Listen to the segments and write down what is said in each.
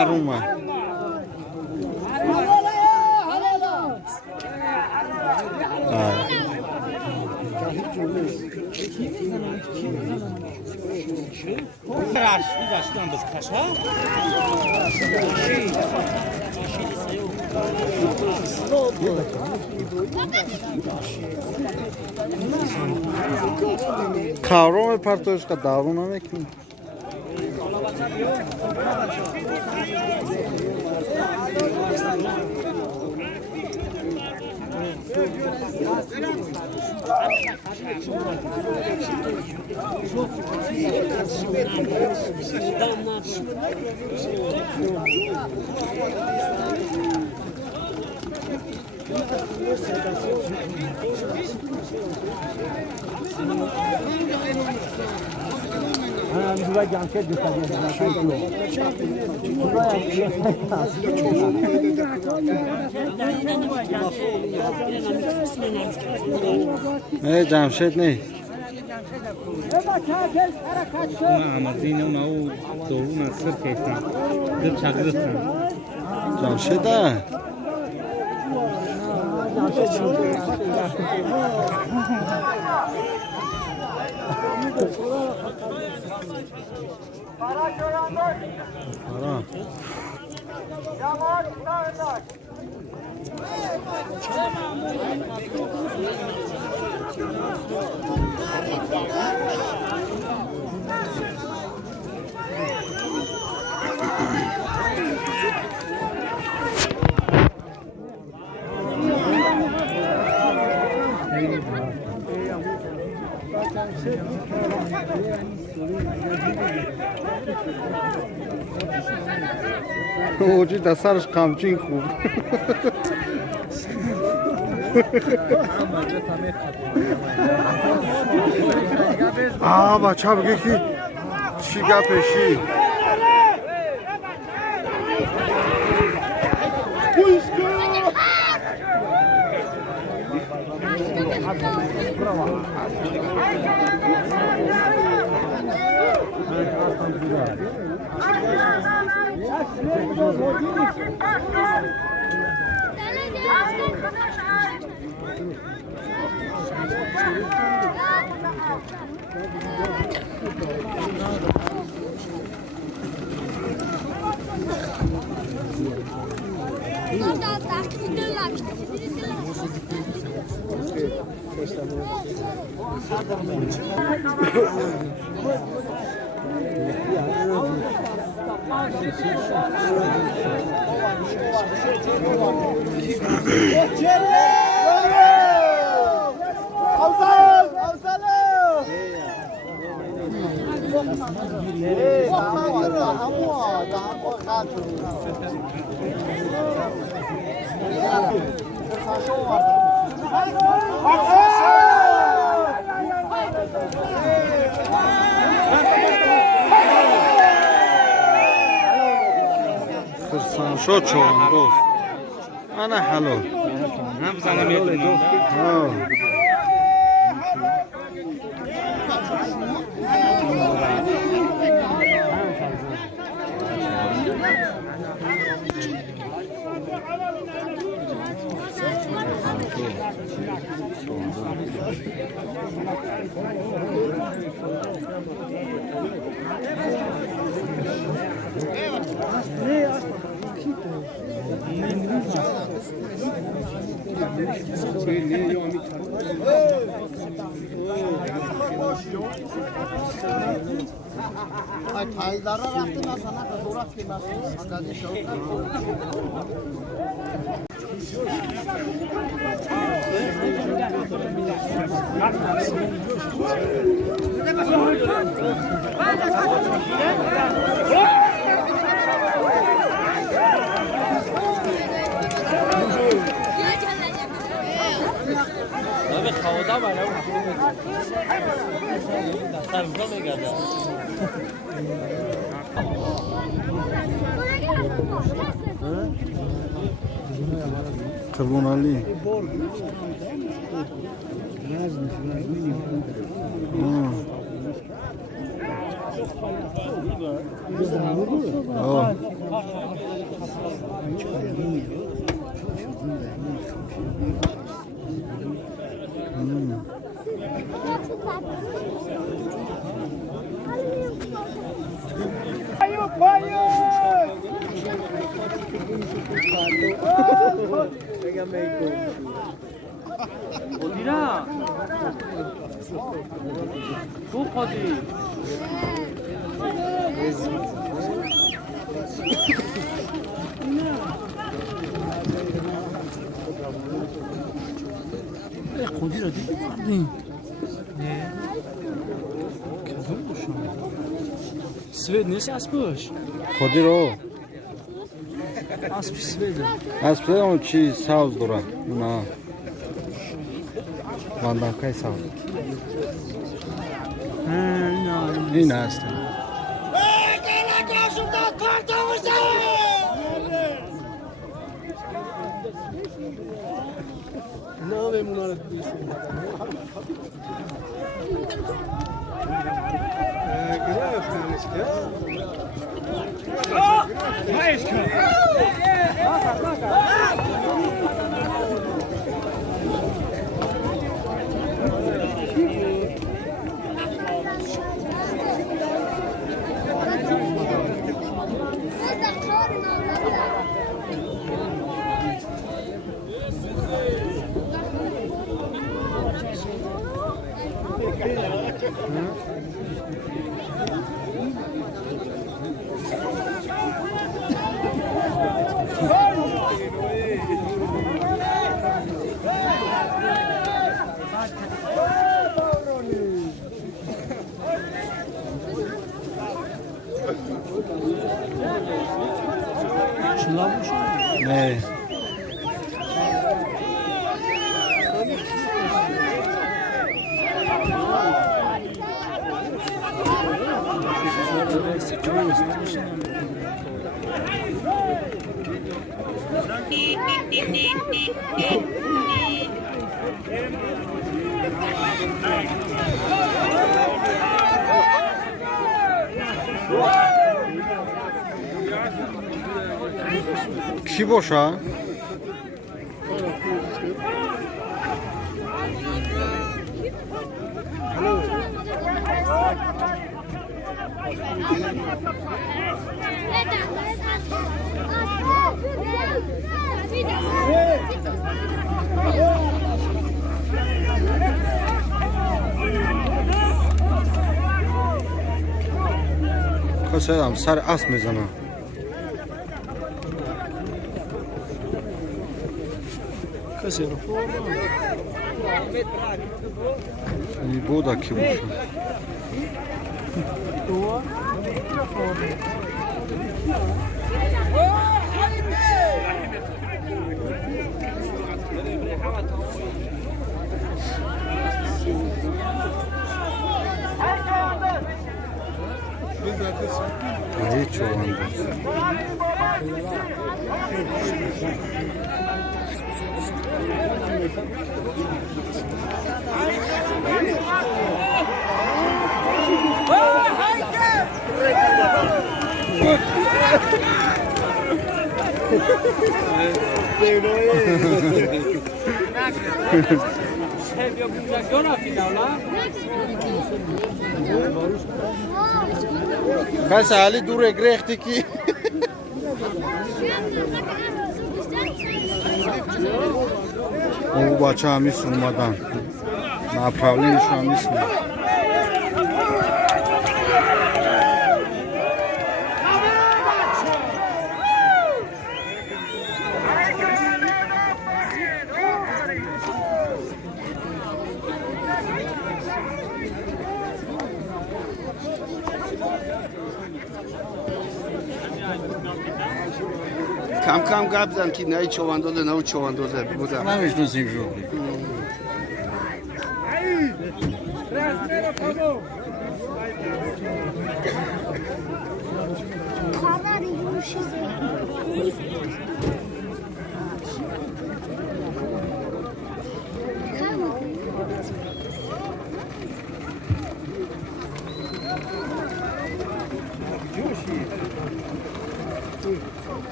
Aruma. Kavram partoj ka davuna mekin. نه جمشید نه آمازین اون او دورون اصر کیستن در چقدرستن جمشید نه اوجی دستارش قمچین خوب بچه بگه که چی گپشی شد چون دوست انا حلال هم بزنم یه Taylara rafti masana kadurat ki masana istadi şovka. Abi havada var ya. Tarifte mi geldi? Karbonali. آه. 어디라? 소파지. Sved نیست اسبش خودی رو اسب سویده اسب اون چی ساوز داره نه وانداکای ساوز این است نه کی باشه کسی هم سر اسب میزنه کسی رو این بودا کی باشه هیچ چوان کسی حالی دور گرختی کی او بچه همیست اومدن نپراولینش همیست کم کم گپ زن که نه چواندوزه نه چواندوزه بودم نمیشناسیم شو خبری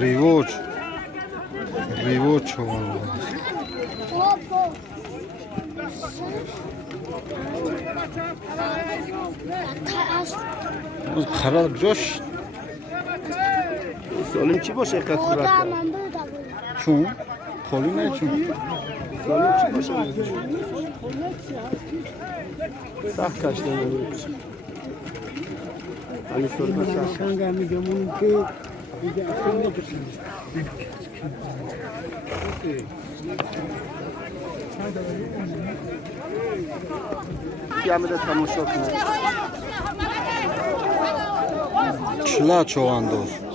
ریوج چوان خراب جوش سالم چی باشه اینقدر صورت چون خالی نه چون سالم چی باشه سخت کشته نمیشه علی سرمه سخت کیامده تماشا کنه چلا چوان دوست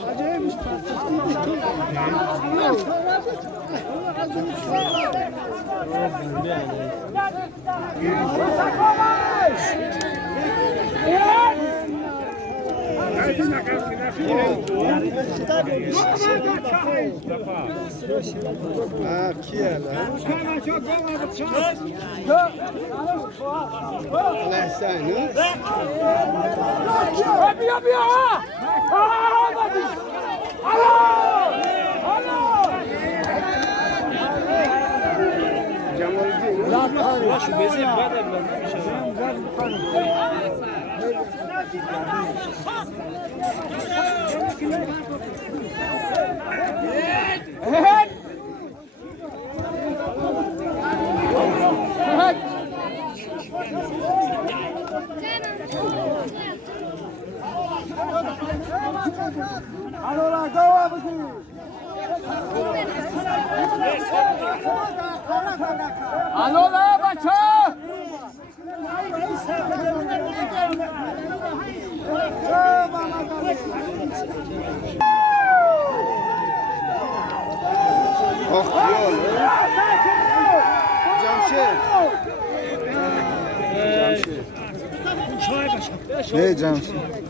Allora, bacia! آخ خیال جمشید نه جمشید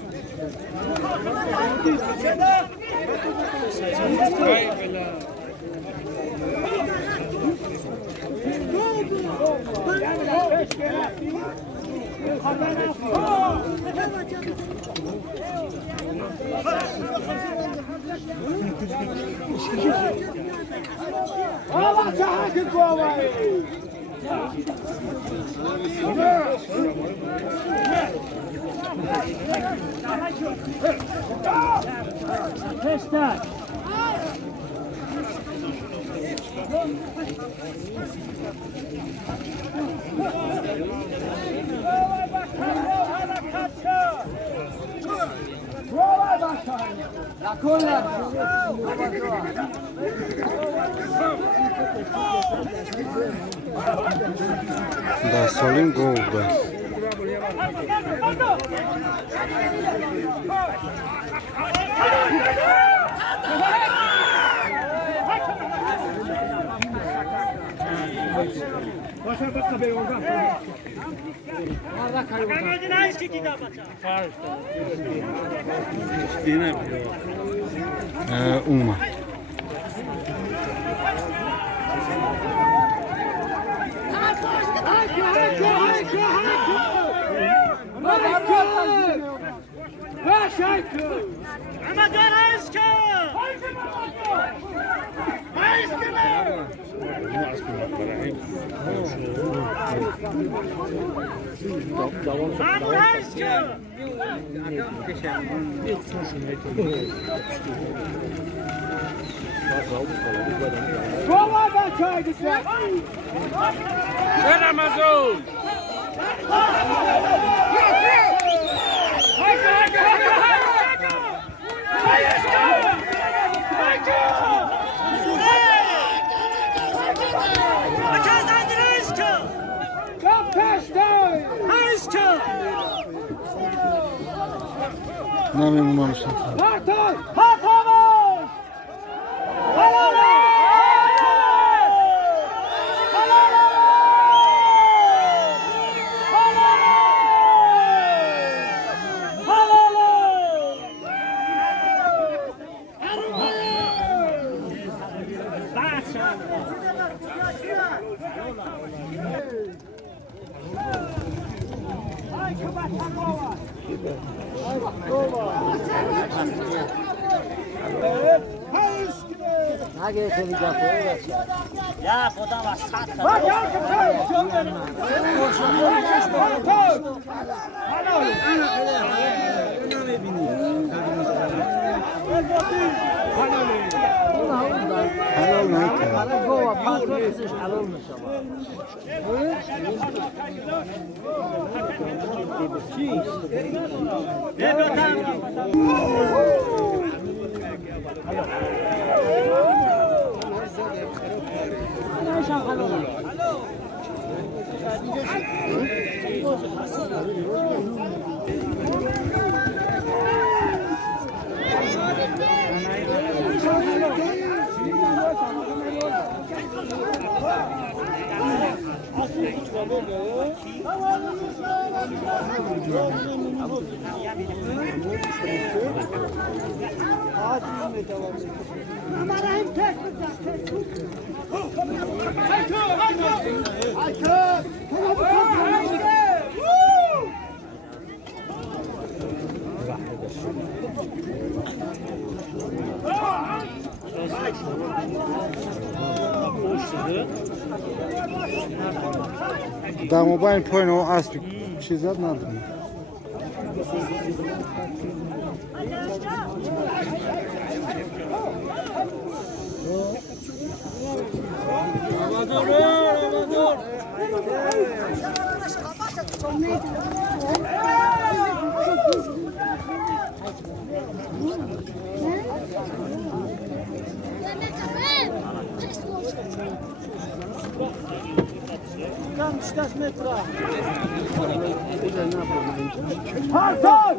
Da solim golda. Uma. Namimunomuş. Partay! Partay! Halala! Halala! اگه خیلی جفایی بچه یا خدا وسط حلال نکرد در موبایل پایین و اسب چیزات ندارم Parton!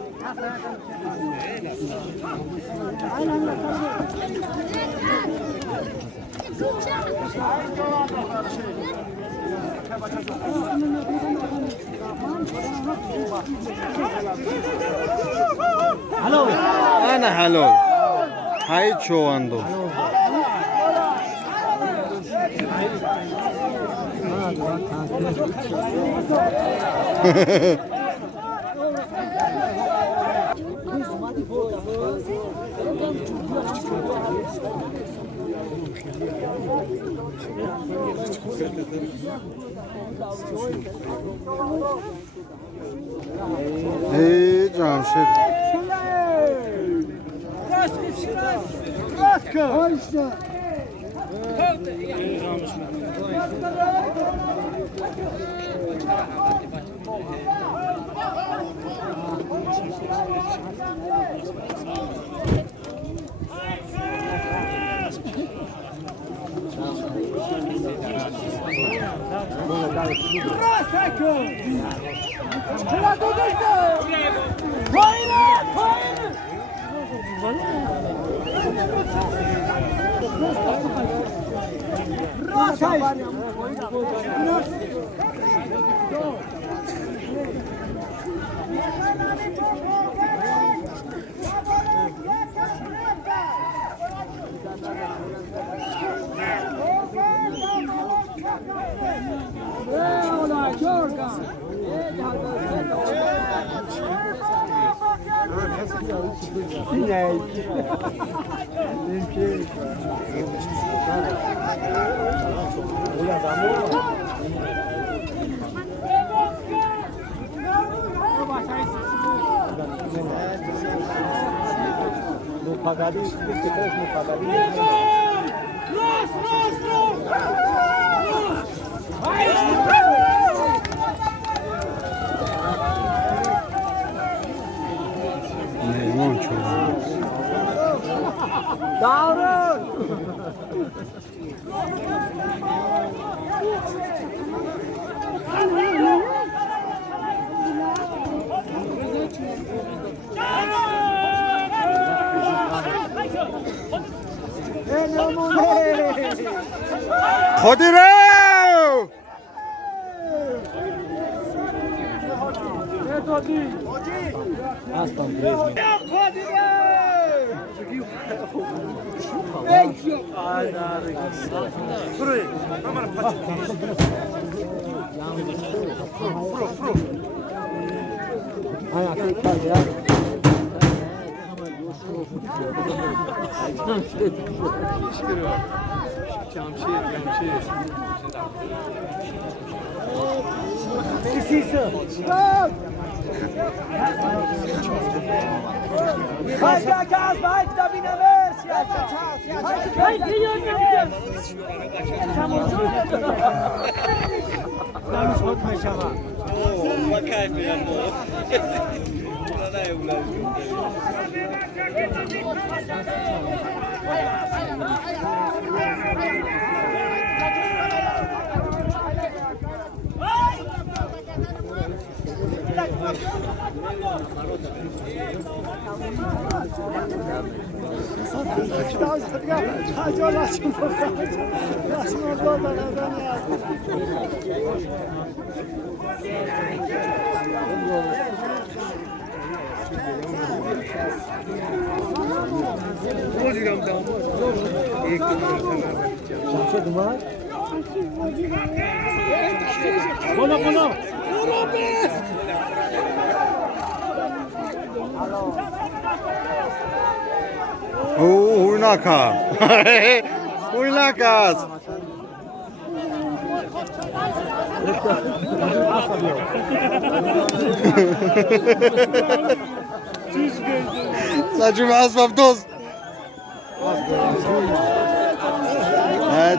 انا حلال های چواندو ای جمشید میمون چون دارون خودی رو Uynaka. Uynakas. Saçım asfaf dost.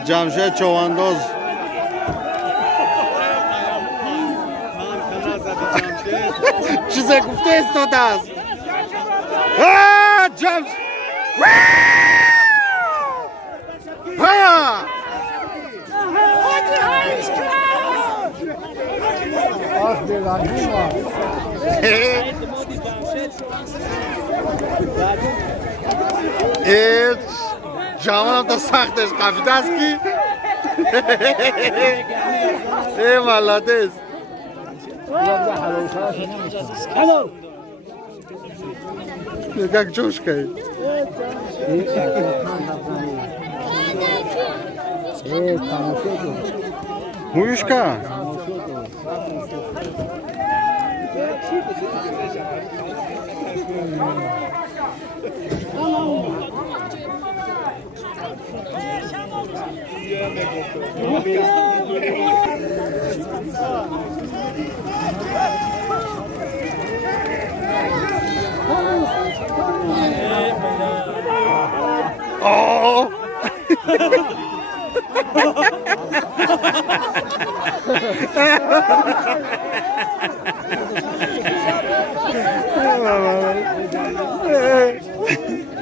Jamshed Chawandoz. چیزه گفته استاد است. جمش. جوانم تا سختش قفیده است کی؟ ملده است. یک جوش که مویش که Oh!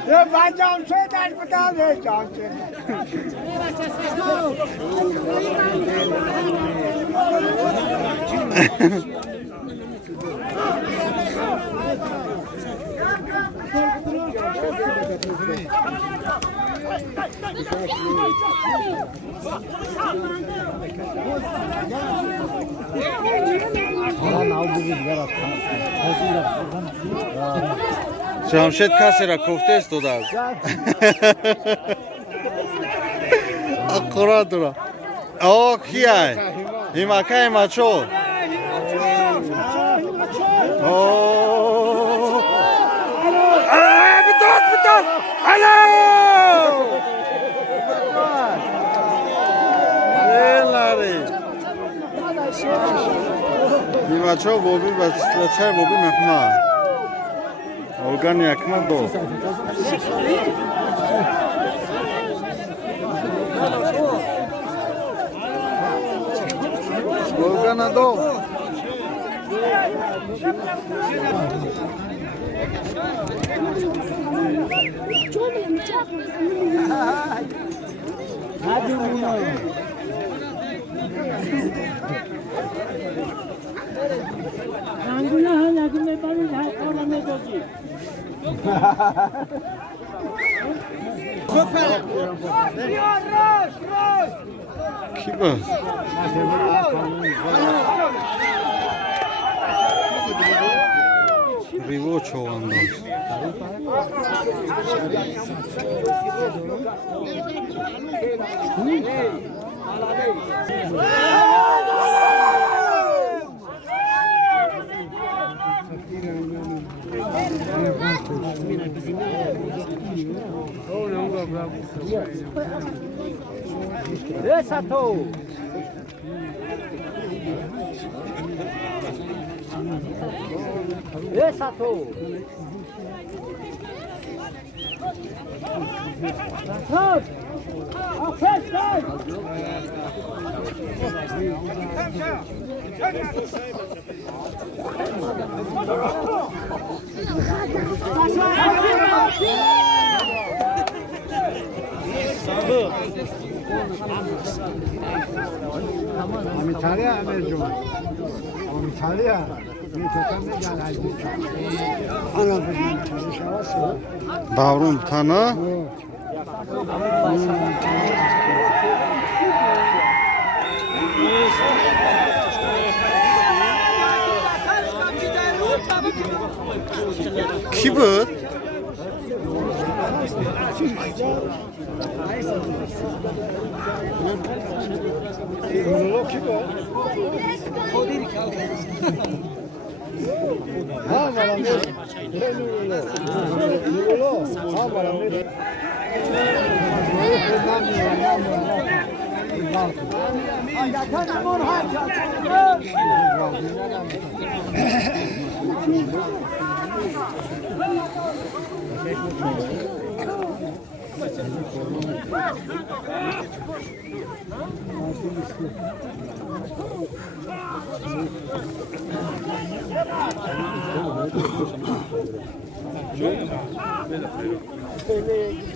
یه بچه‌ام شد در بودم یه جام جمشید کسی را کوفته است داده است. اقرار دارم. آه کیه؟ ایمکه ایمچو. اوه. بیتاز. الو. لاری. ایمچو بابی بچه بابی مهمان. Olgan yakma do. Olgan do. Hadi bunu. Anguna lagi me baru hai orang me doji. Kiba. Rivo Chawandoz. Essa tô. Essa tô. Italia American. Italia. Davrum tanı. Kibir.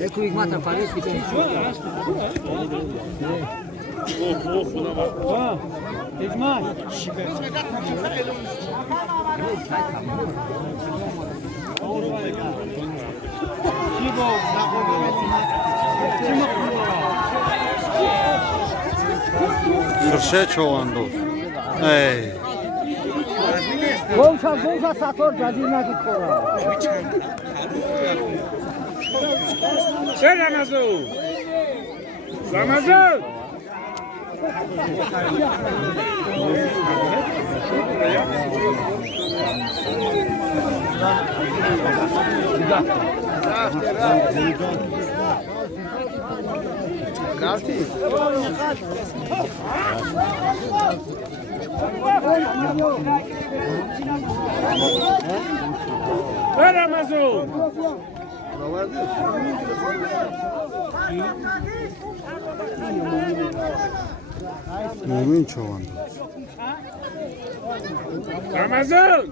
Ecco i quattro parecchi. Kırşe çoğandı. Ey. Gonca sator gazina gittora. Ramazan! Ramazan! Ramazan! Mümin çoğandı. Ramazan!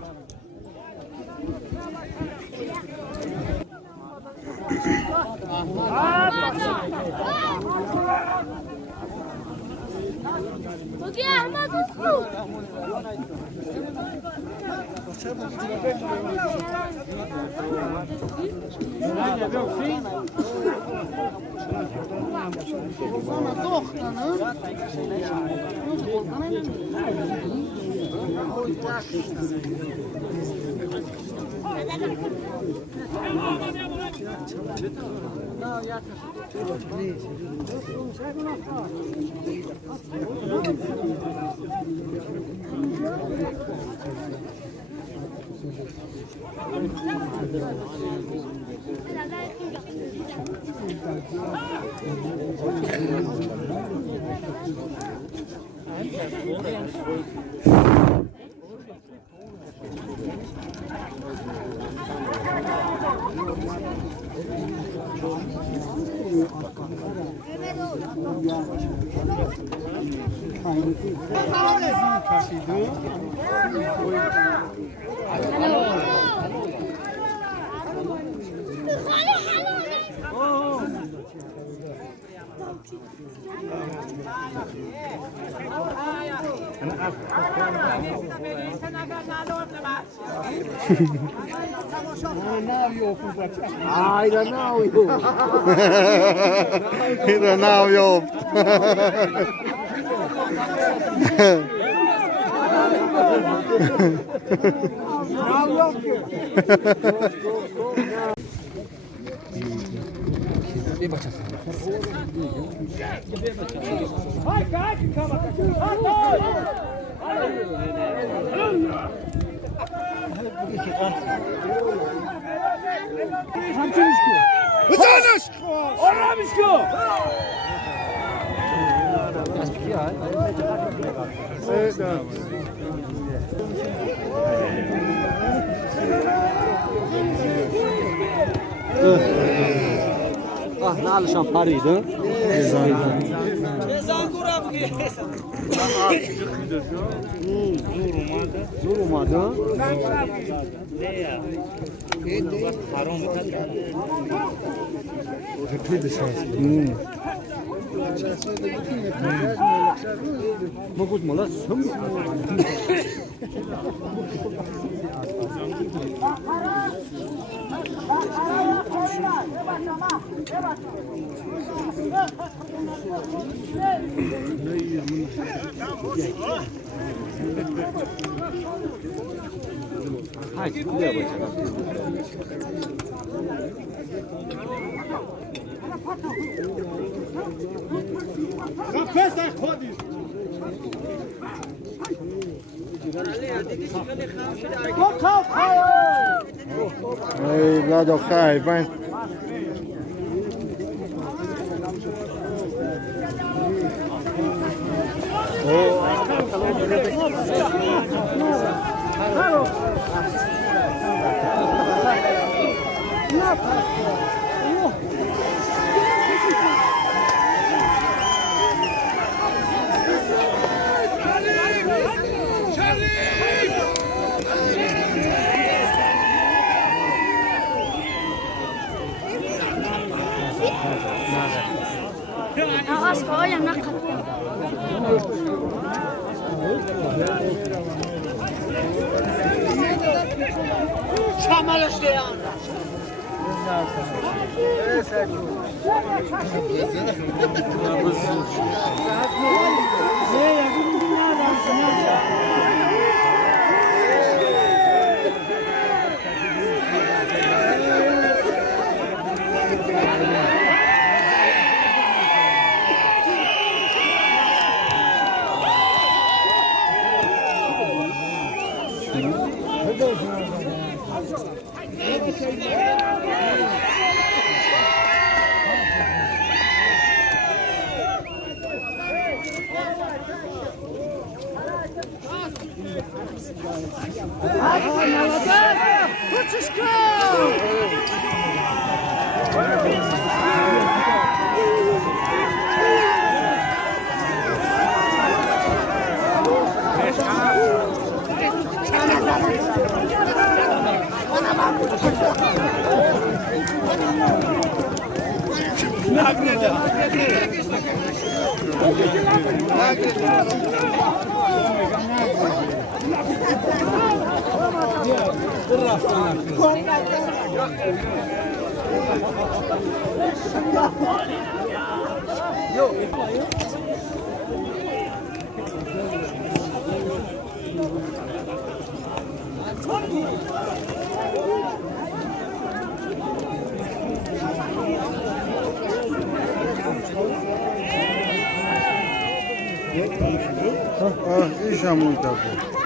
Ainda não, Ainda não, eu. بزنش آرامش کن Ah, nalışan parıydı. Zor olmadı. Mogут mola sum. Haydi buraya bakalım. ای بلاد خای بین آغاز فعالا نقل شمالش دیان ایشا منتفع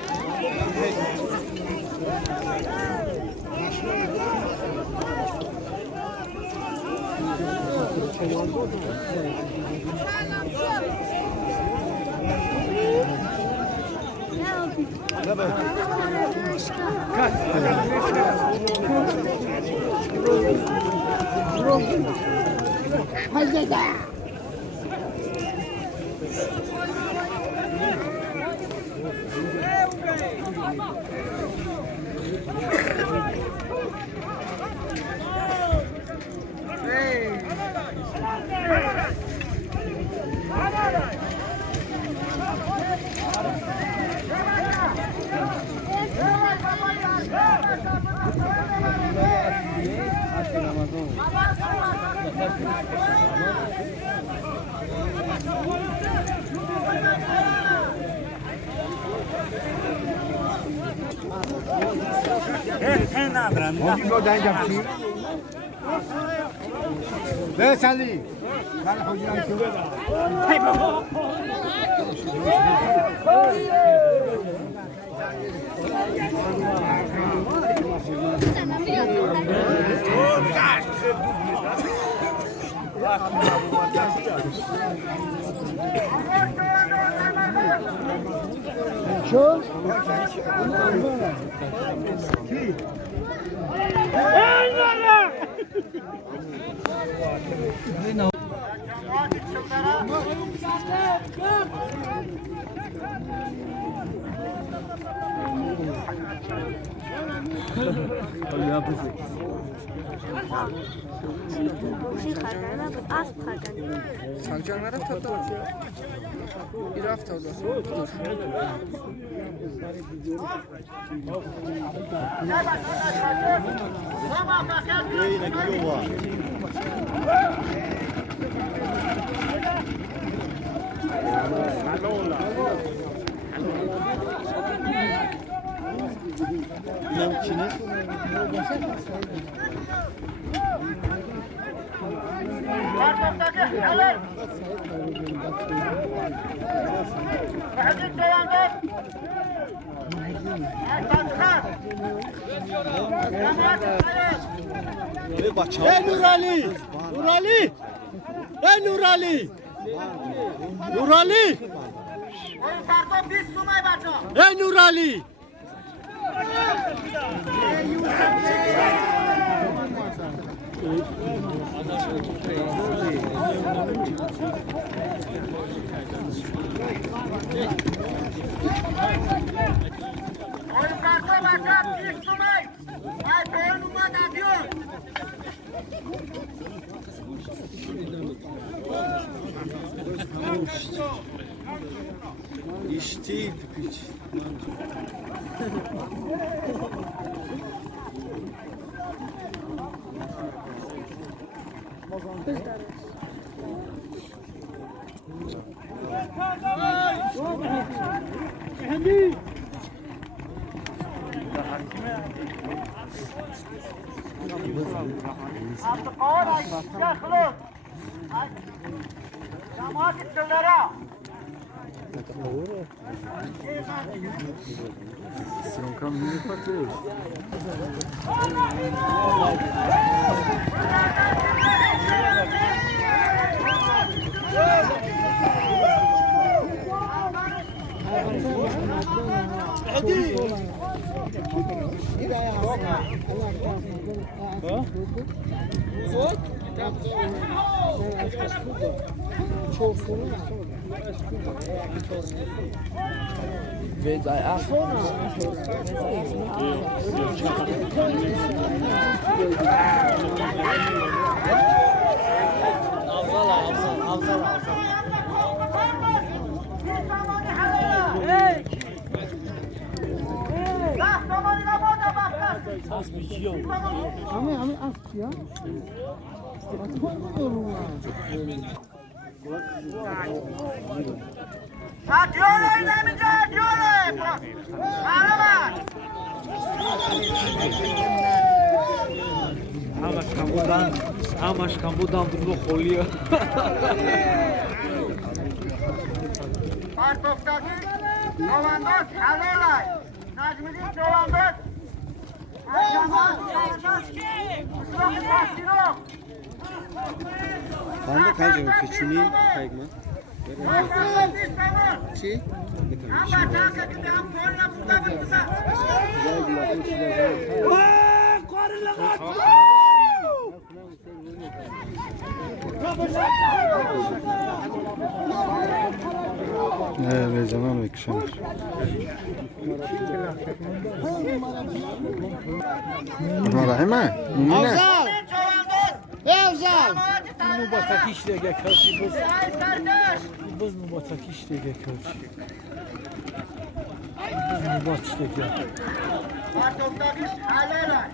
بسالی من حجران شو Thank you. نورعلی نورعلی نورعلی نورعلی نورعلی İşte piç. همش کم بودم درو خولیا Artoftaki Çovandoz Halolay Najmidin Çovandoz Ercaman Çovandoz Mustafa Taşirov Ben de kayacağım keçini kaygma. Çi? Ama çansa gibi ham koyla burada burada Evet, zaman bekliyorum. Rahime, Mumine. Çovandoz Evzal Bu batak işlege kalçı buz. Kardeş Bu batak işlege kalçı. Bu batak işlege. Artoftaki Halolay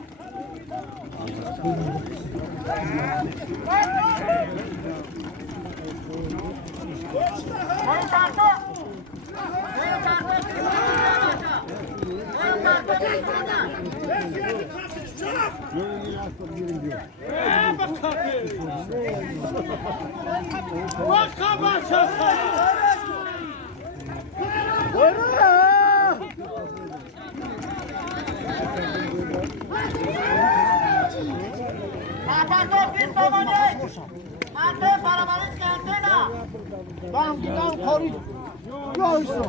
Ante barabaris ke ante na. Bam gidam khori. Yo iso.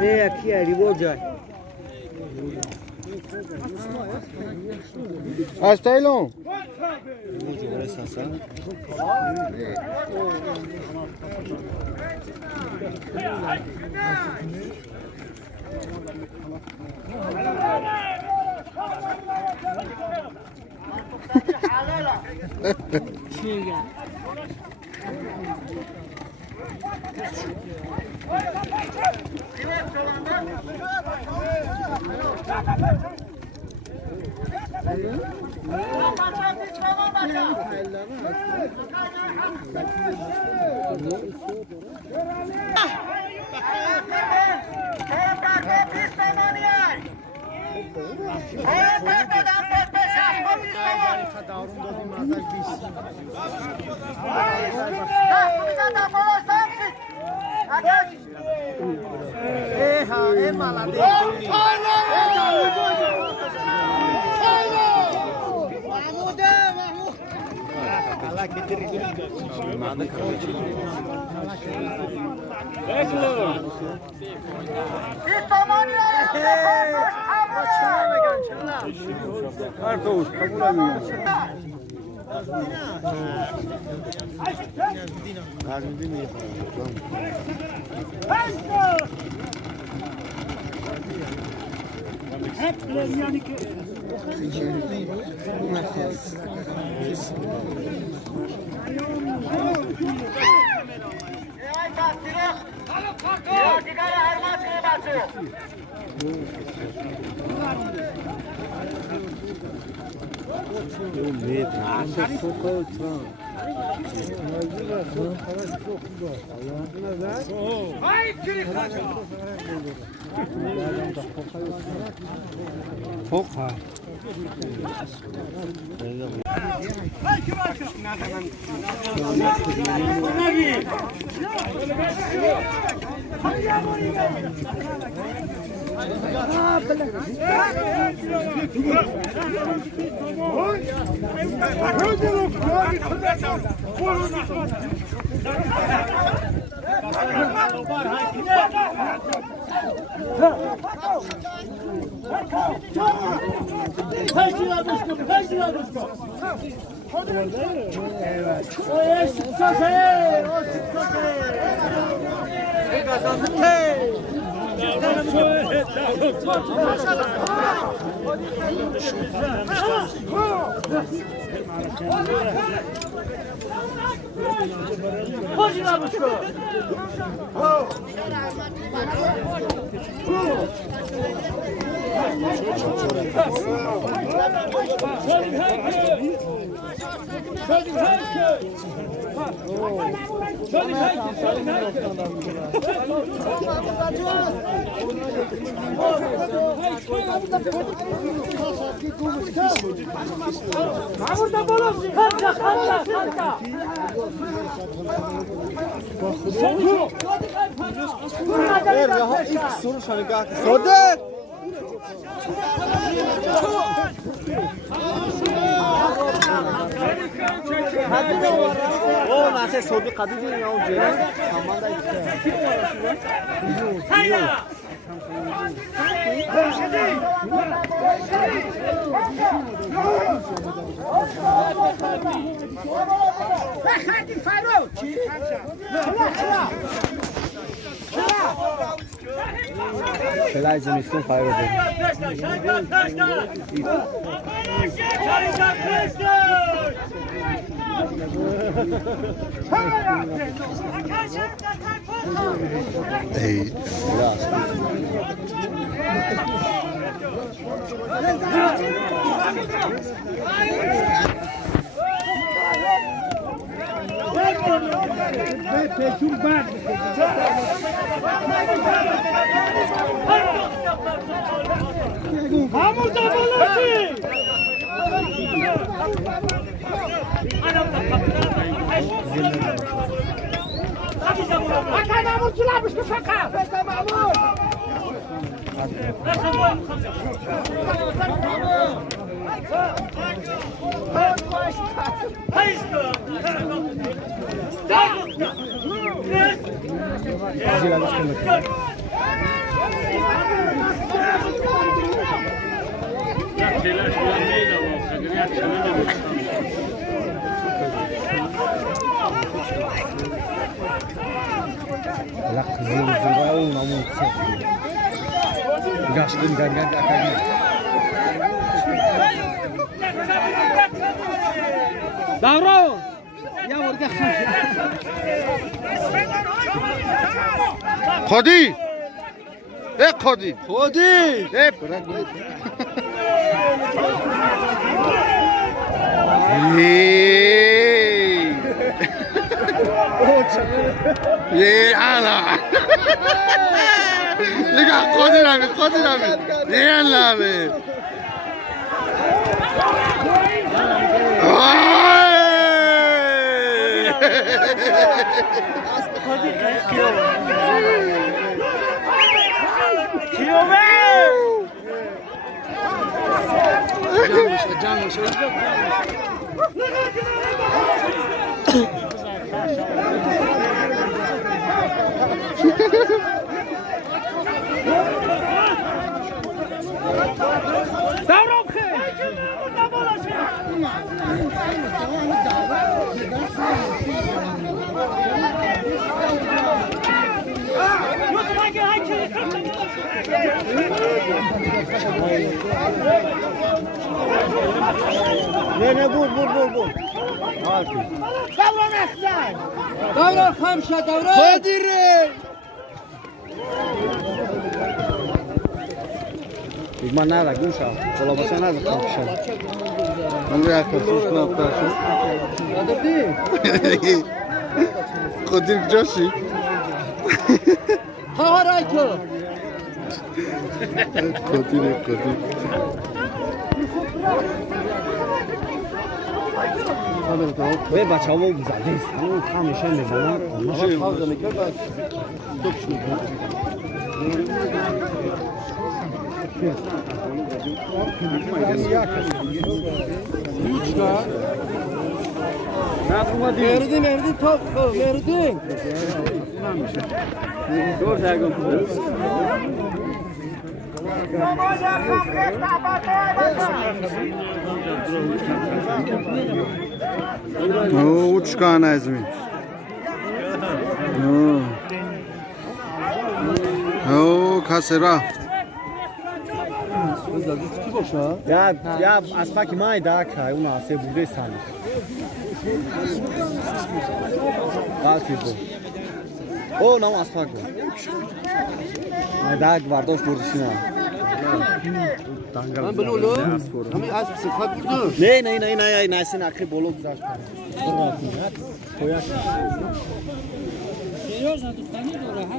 Ne aqui é riboja. Hasta elon. Davron! Ya orga Qodi! Qodi! Qodi! Bırak. Ana. Liga Qodi nami. Nami. Ne bu. Davran Aslan. Davran Hamşa davran. Kadir'e. İgman nada guşa. Kolabasa nada kapşa. Andrea Casus na praça. Qodi Joshi. Harayto. Qodi. Ve bachavo güzel. Tam nişan bana. Verdin top. Verdin. Uçka nazmi. Kasera. Ya asfaki mai daka, una se bude sana. Qaltibo. O não asfaki. Mai dak vardosh burdishina. Ben bunu oğlum. Ama az bir sıfat vurdu. Ne, nasin akri bolo guzashta. Koyash. Серьезно, тут они дорого.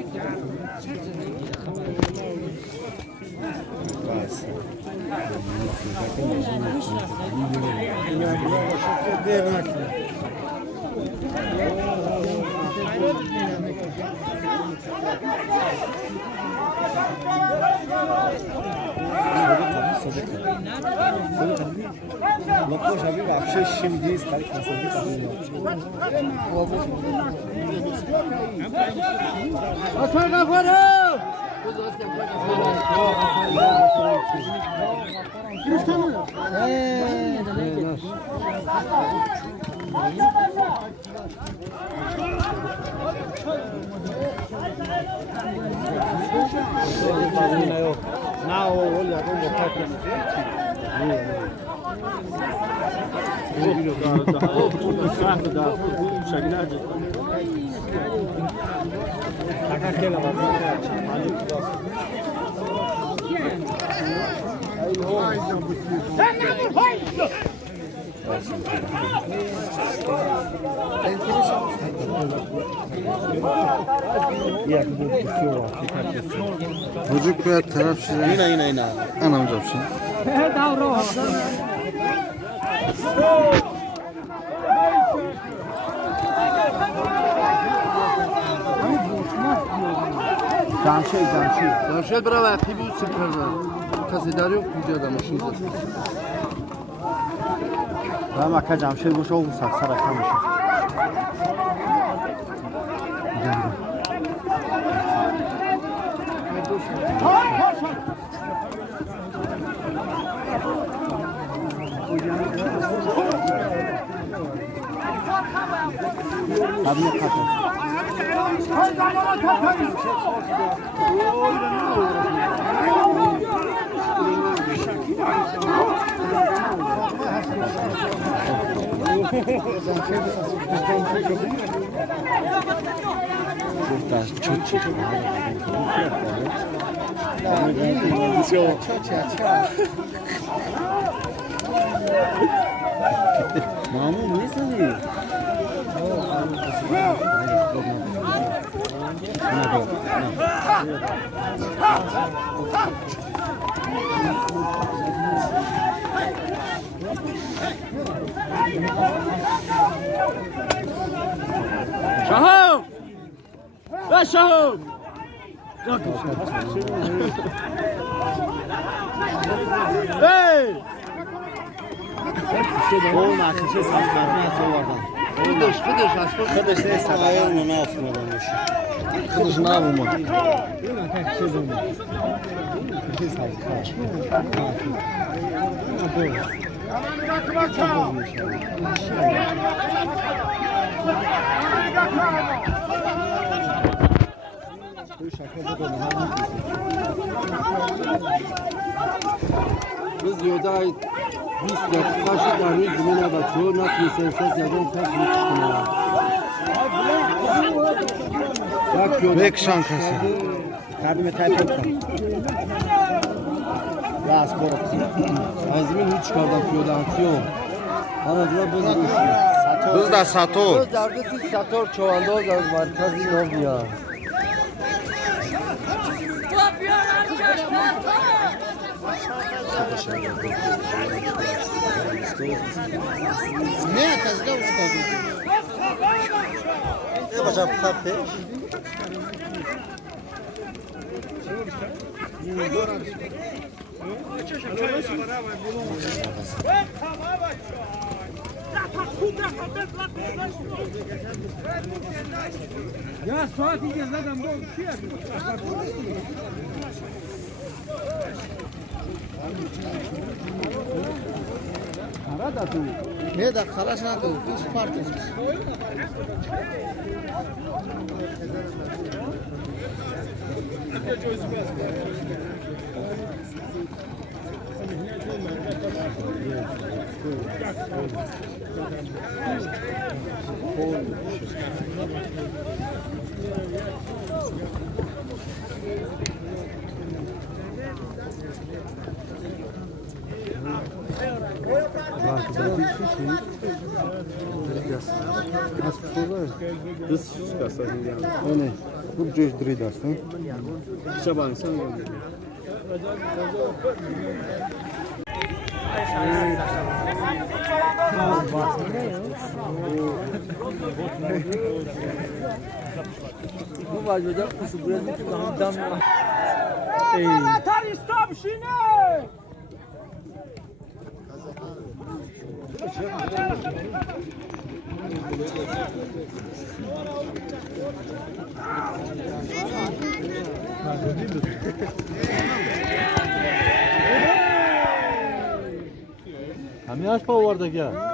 Локо жаби вообще шимди стали консолди кабин. Aşağı yukarı. Çocuk bir taraf şey. Yine. Anam capsın. جمشید برای وقتی بود سپرده کسی داری و کجا دا ماشین دست و مکه جمشید باشه و سکسر اکرم باشه Abine kapı. Mamu ne sanıyor? شهاب لا شهاب Oğlum arkadaşı saçlarına soğudan. Kıdış aslında Kıdış ne sarayı mı ne olsun adammış. Kıdış ne yapma. biz yodayız 20 dakika şu darbe zimine bakıyor nakli ses yazan kaç mutlu Bek şankası. Kardime tayfot kan. Las borot. Azimin hiç çıkardan kiyodan kiyo. Ana dura bozmuş. Biz de Sator. Öz dergisi Sator çoğanda az merkezi Novya. Ne kızga uskodu? Ne bacak kapı? Ya saat iyice zaten bu şey yapıyor. Arada tu. Ne da kalasana tu. Üç parti. Ne? Bu cüz dridas, ne? Şaban sen bu vajda kusu buraya dam. Ey. Atar istop şine. Hami aç pa vardı ya.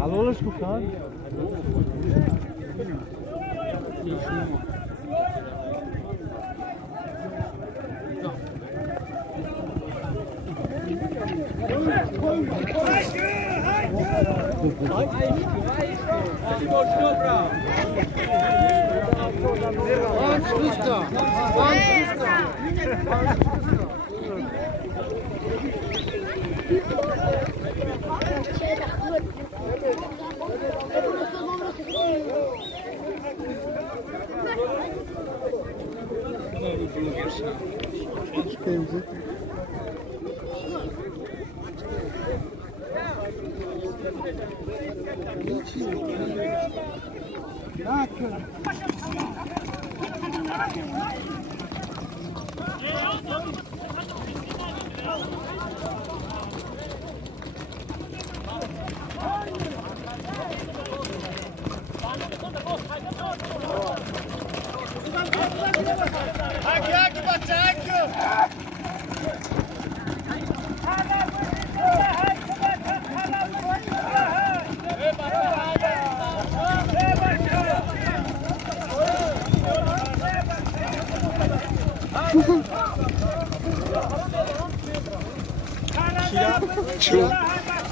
حلالش گفتن؟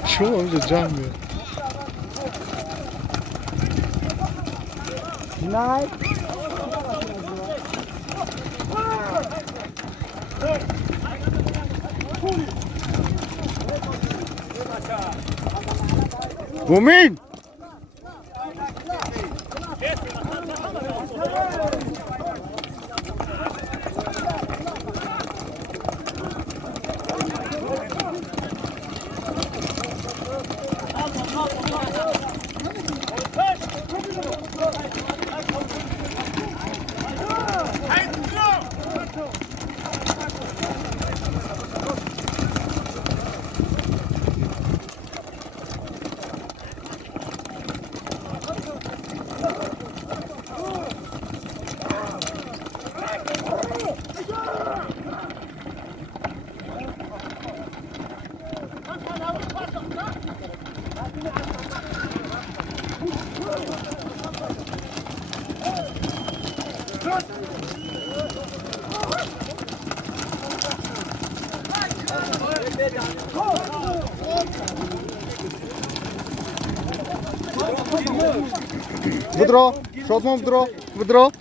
چون اونجا جمع میاد نه گومین بدرو شادمان بدرو را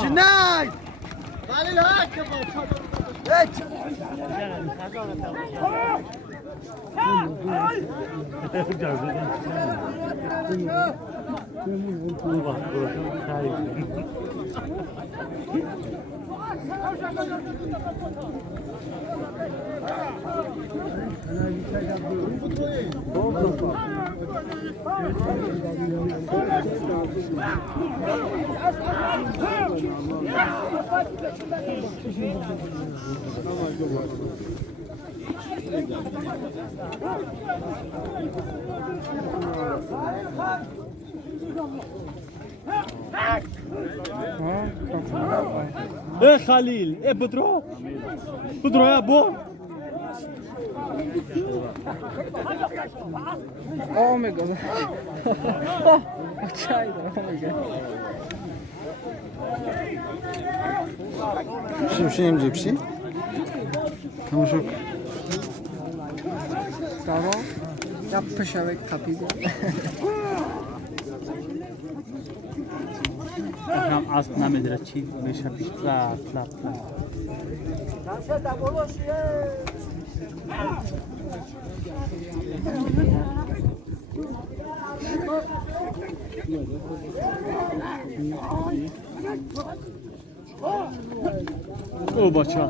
Cinay! خلیل بدرو یا بون Oh my god. میشیم جیپسی تماشا کن سارا یا پشوک کپیده هم اسب نمیدره چی میشه پیش پلپ پلپ او بچه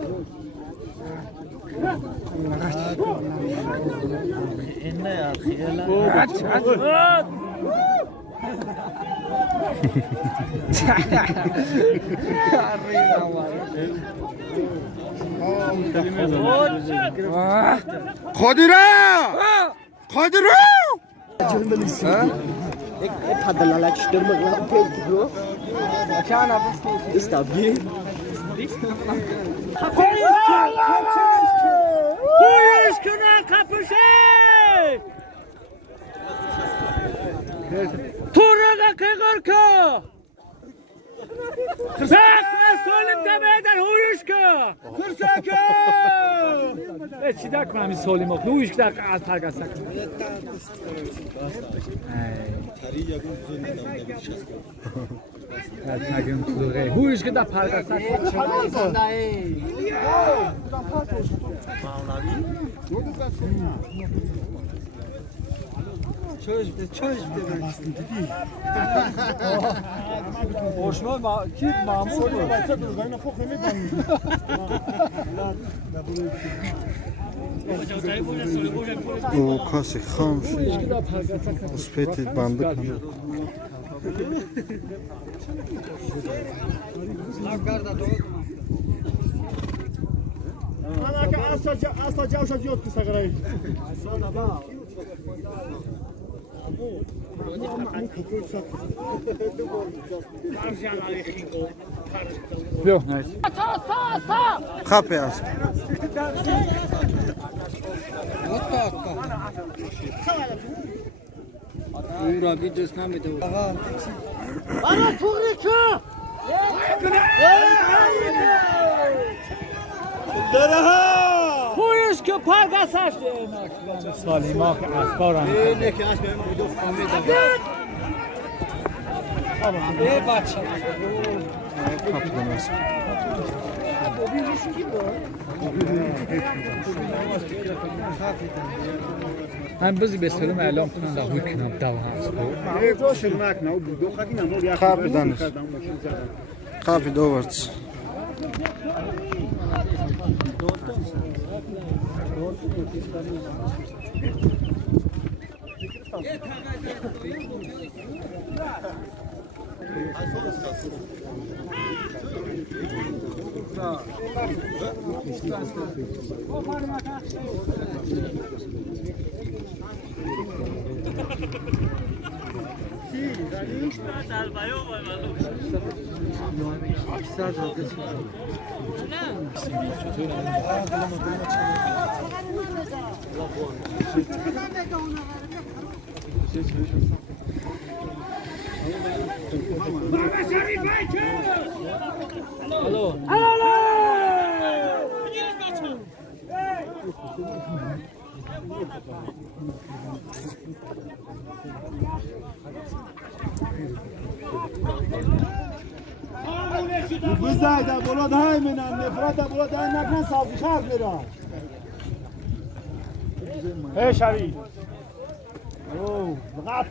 خادره خادره एक फदला चिटर मगला page bro अच्छा ना इस तबी Polis kına kapışı! Turada kıgırkı! Kırsak ve solim demeden huyuşku! Kırsakı! چی در کنم این سالی ما نویش در از پرگستک نگم تو دوره هویش که در پرگستک کی معمول او کاسی خام شد اسپیتی بنده کنه Asla cavşa ziyot kısa karayı. Yok, nice. خپه است او را بی دست نمیده Bana tuğrikı! Huyuş ki pargasaş! سالی ما که اسبارم ای بچه kapıdan است من بزی بسرم اعلام کنم در روی کنم دو هست kapıdan است kapı دوورد Bizayda bolad hay menen nefrata bolad hay nakran sazı şart mera. Hey Şari. Oh, laqat.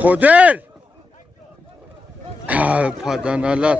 خودر پادانالات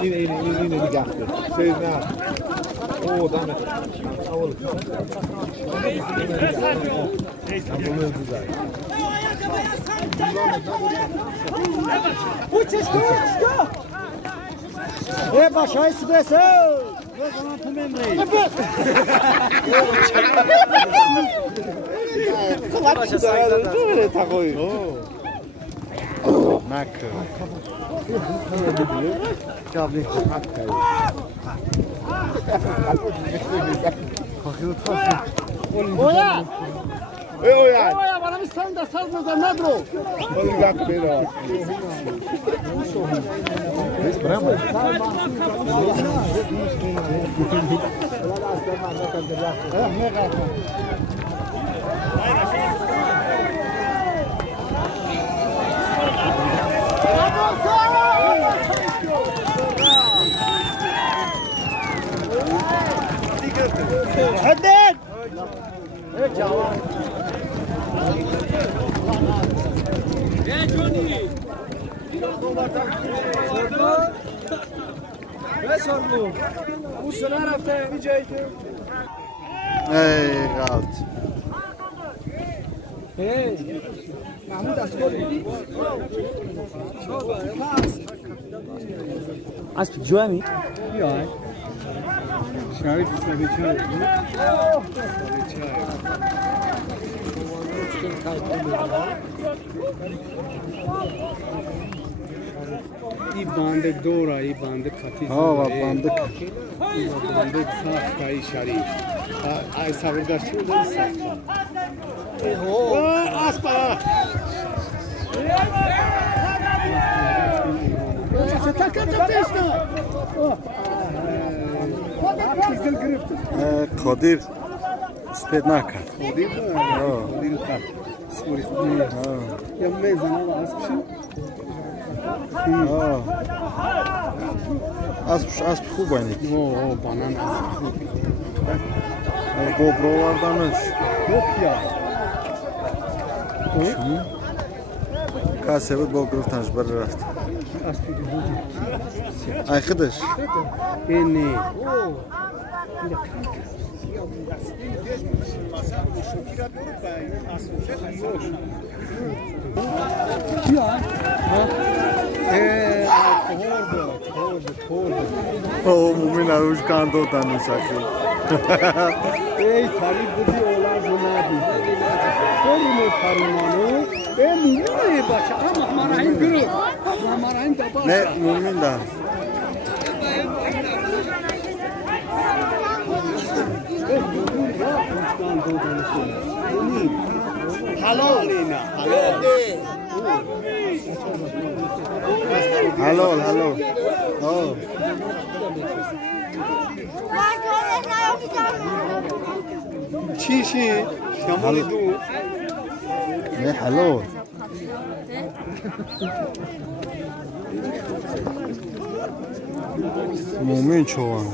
اینو نگاه کن. سیز نه. او دامه. اول. ای باشای سبسه. بزنم تو ممری. نکه اویا اویا. اویا برام استان در ساز نزن ندرو. خودی گفت بیرون. هدد ای غلط اسب جومی شریف سبی چای این بانده دورا این بانده کتیز ها بنده این بانده سخت کایی شریف ای صبر داشتی بود این سخت اسبا قادر سپید نکرد یا میزنه اسبشو اسب خوب باید اوه بانان گوبرو واردنش کسی بود با گرفتنش بر رفت ای خودش اینی او مومن روش کاندو تنو شکل ای تعریف بودی اولاد نادی کلی فرمانو ای مومن باشه اما همان این گروه همان این دباش نه مومن دار حلال اینا حلال حلال آه چی شمال دو نه حلال مومن çoğan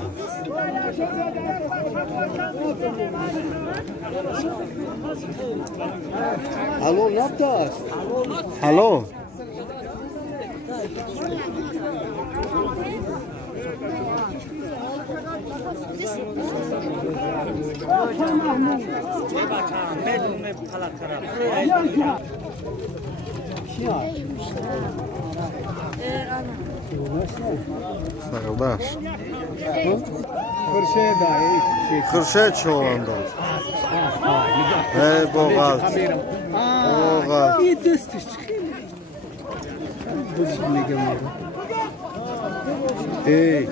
حلال نبداش حلال Sağdaş. خورشید دایی Kırşehir çoğanda. Hey boğaz. Boğaz. این دستش خیلی بزرگ میگم ای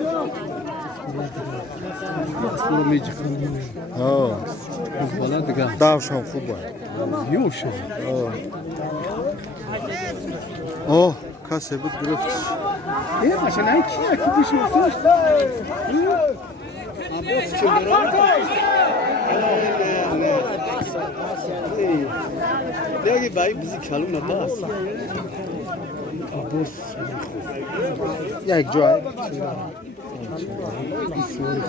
اصلا میجی خانم Ha. بالا دیگه Davşan futbol. یوشو Oh, kasebet grüft. ای ماشین های کیه که بشناسیش عباس چندران دیگه بایی bizi kalın Abbas Abbas Yak joy. İsmail